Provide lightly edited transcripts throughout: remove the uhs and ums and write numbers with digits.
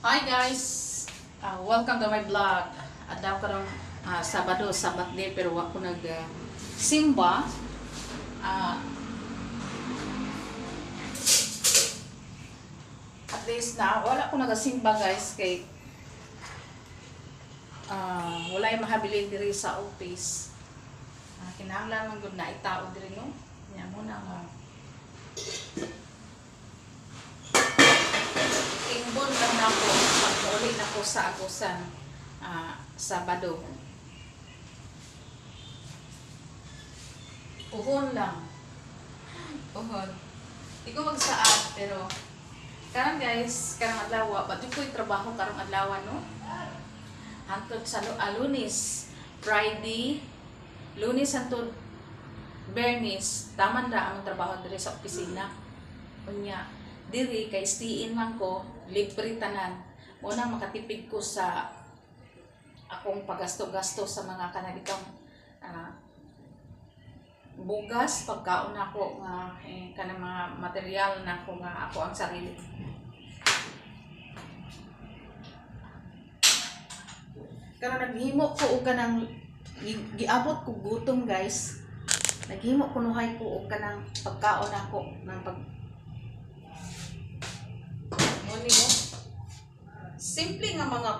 Hi guys! Welcome to my vlog. Daw karong Sabado, Sabat day pero ako simba. At least na wala ko nagasimba guys kay wala yung mahabilin diri sa office. Kinahanglan man gud na itao diri no. Nya mo na ingon lang nako pag-uli nako sa agusan Sabado. Uhon lang. Uhon. Di ko magsaad pero karang guys, karang adlaw ba di ko trabaho karang adlaw no. Hantod sa Lunes, Friday, Lunes hantod Bernis, taman ra ang trabaho diri sa opisina. Unya diri kay stiin man ko libre tanan. Muna makatipid ko sa akong pagasto-gasto sa mga kanabitang bugas pagkaon ako nga kanang mga material na ako nga ako ang sarili. Kaya naghimo ko og kanang giabot ko gutom guys. Naghimo ko nuhay ko og kanang pagkaon ako ng Muni mo. Simple nga mga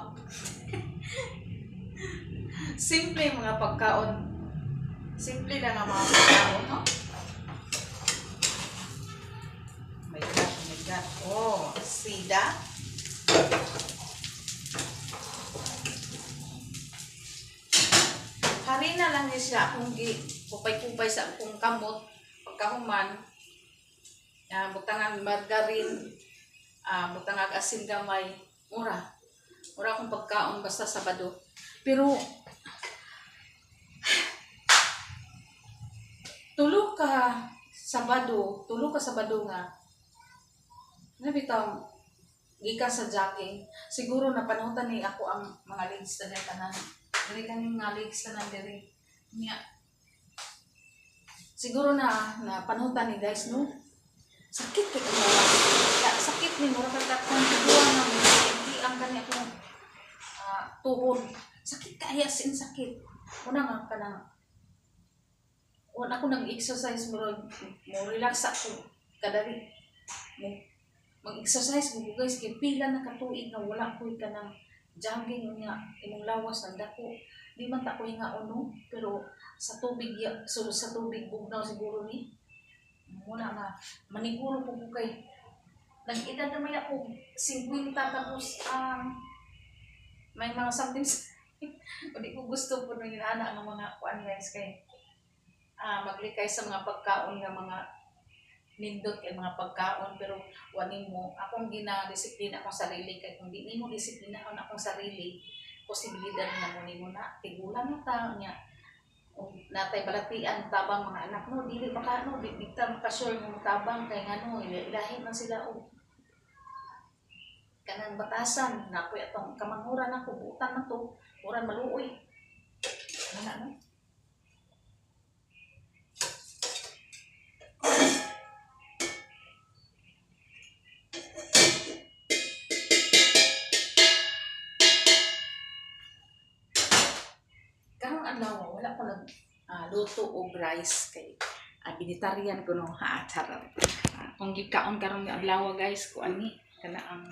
simple mga pagkaon. Simple na nga mga pagkaon, no? Oh my God. Oh, sida. Harina lang niya siya akong kupay-kupay sa akong kamot. Pagkahuman, butangan margarine, butangan asin gamay, mura akong pagkaon basta Sabado. Pero tulo ka Sabado nga nabitaw gikan sa jogging. Siguro napanutan ni ako ang mga legs na tanan. Diri kaning nga legs tanan diri. Nya siguro na panutan ni guys no. Sakit kay sakit ni mura ka kung tuwa na hindi ang kanya ko tuhod. Sakit kaya sin sakit. Una nga kanang ako nag-exercise mo relax ako kadali. Mag-exercise mo guys kay pila na katuig na wala ko kanang jogging nga imong lawas ang dako. Di man ta ko nga uno pero sa tubig sa tubig bugnaw siguro ni. Muna nga maniguro ko kay nag-edad na may ako 50 tapos may mga sometimes hindi ko gusto po nang inaana ng mga kuan guys kay maglikay sa mga pagkaon nga mga nindot kay mga pagkaon pero wani mo akong ginadisiplina akong sarili kay kung di mo disiplina akong sarili posibilidad na mo nimo na tigulan na ta nya natay balatian tabang mga anak no dili baka no di ta makasure mo tabang kay ngano ilahi man sila og kanang batasan na ko atong kamanghuran ako butan na to muran maluoy ana no. Karong adlaw wala ko luto og rice kay binitarian ko no charot. Kung gikaon karong adlaw guys ko ani kana ang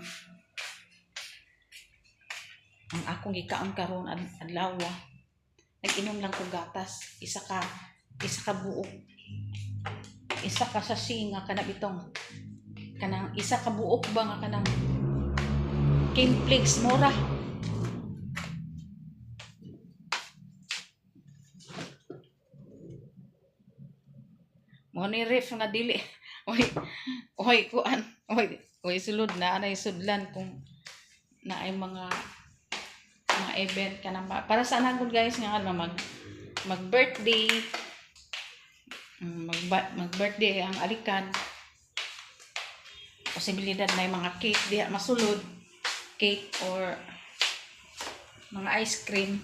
akong gikaon karon adlaw nag-inom lang ko gatas isa ka buok isa ka sachet nga kana bitong kanang isa ka buok ba nga kanang Kimflex mura. Mo ni ref nga dili. Oy kuan. Oy sulod na anay sudlan kung naay mga event kana para sa anagod guys nga mag birthday mag birthday ang alikan. Posibilidad na mga cake diha masulod. Cake or mga ice cream.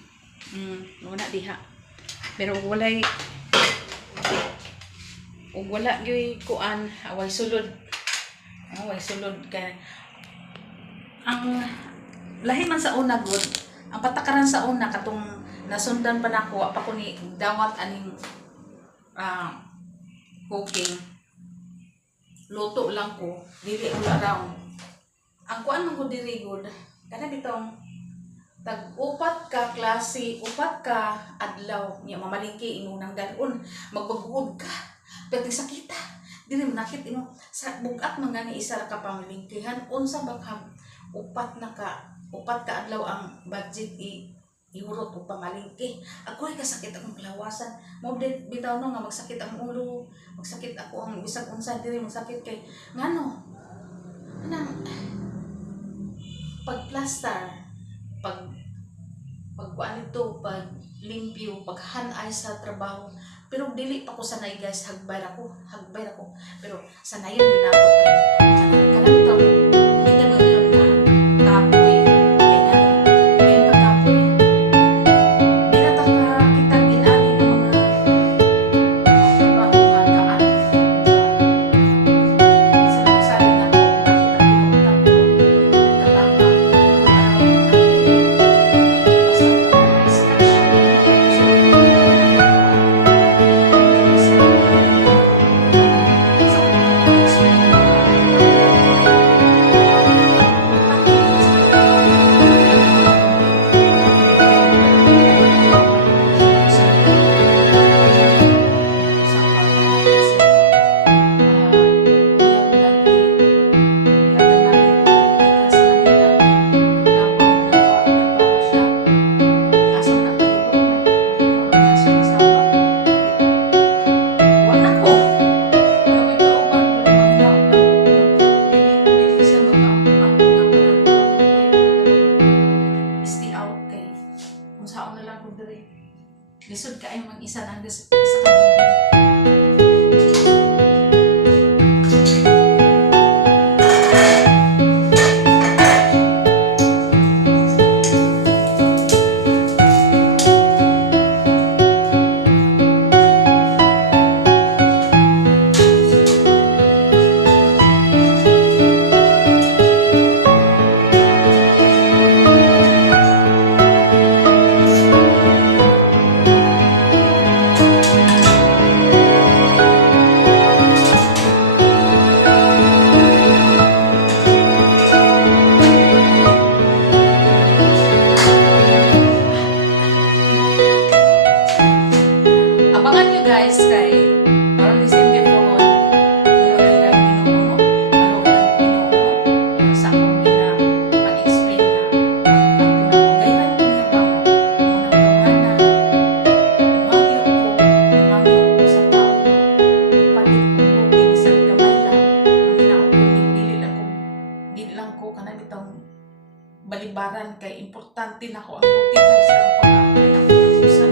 Wala diha. Pero wala gyud kuan away sulod kay ang lahi man sa una good. Ang patakaran sa una katong nasundan pa nako wa pa ko ni dawat aning cooking. Luto lang ko, dili all around. Ang kuan man ko diri good. Kana bitong tag-upat ka klase, upat ka adlaw niya mamalingki imong nang dalon, magbagod ka. Pwede sakita. Dili manakit imo sa bugat man gani isa ra ka pamalingkihan unsa bagham upat ka adlaw ang budget iurot o pamalingki. Ako ay kasakit akong kalawasan. Mo bitaw no nga magsakit ang ulo, magsakit ako ang bisag unsa diri magsakit kay ngano. Anang pagplaster, pagkuan ito, pag limpyo, paghanay sa trabaho. Pero dili pa ko sanay guys, hagbay ako. Pero sanayon binato ko. Kanang ito, kita mo yun na tapoy. Kaya nga, ngayon pa tapoy. Di na taka kitang inani ng mga trabaho nga kaan. Isa lang sali na ako, lisod ka ay mag-isa na isa ka abangan nyo guys kay parang December po sa akong pag-explain na gayran ko niya bang unang kamana umagyo ko sa tao palit ko binisag gamay lang manina ako dili lang ko kana bitang balibaran kay importante na ko ang routine guys ang pag-apply sa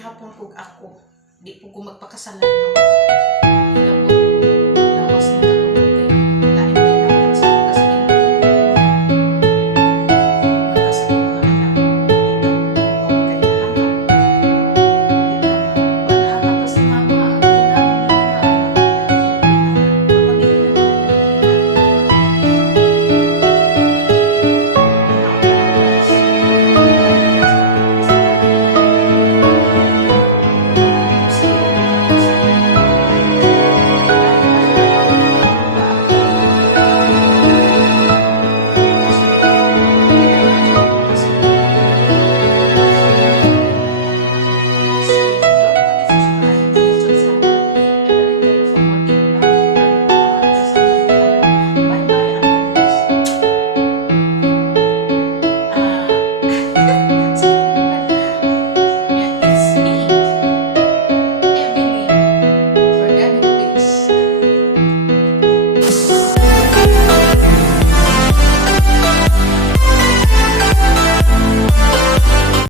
gihapon kog ako. Di po ko magpakasalan naman.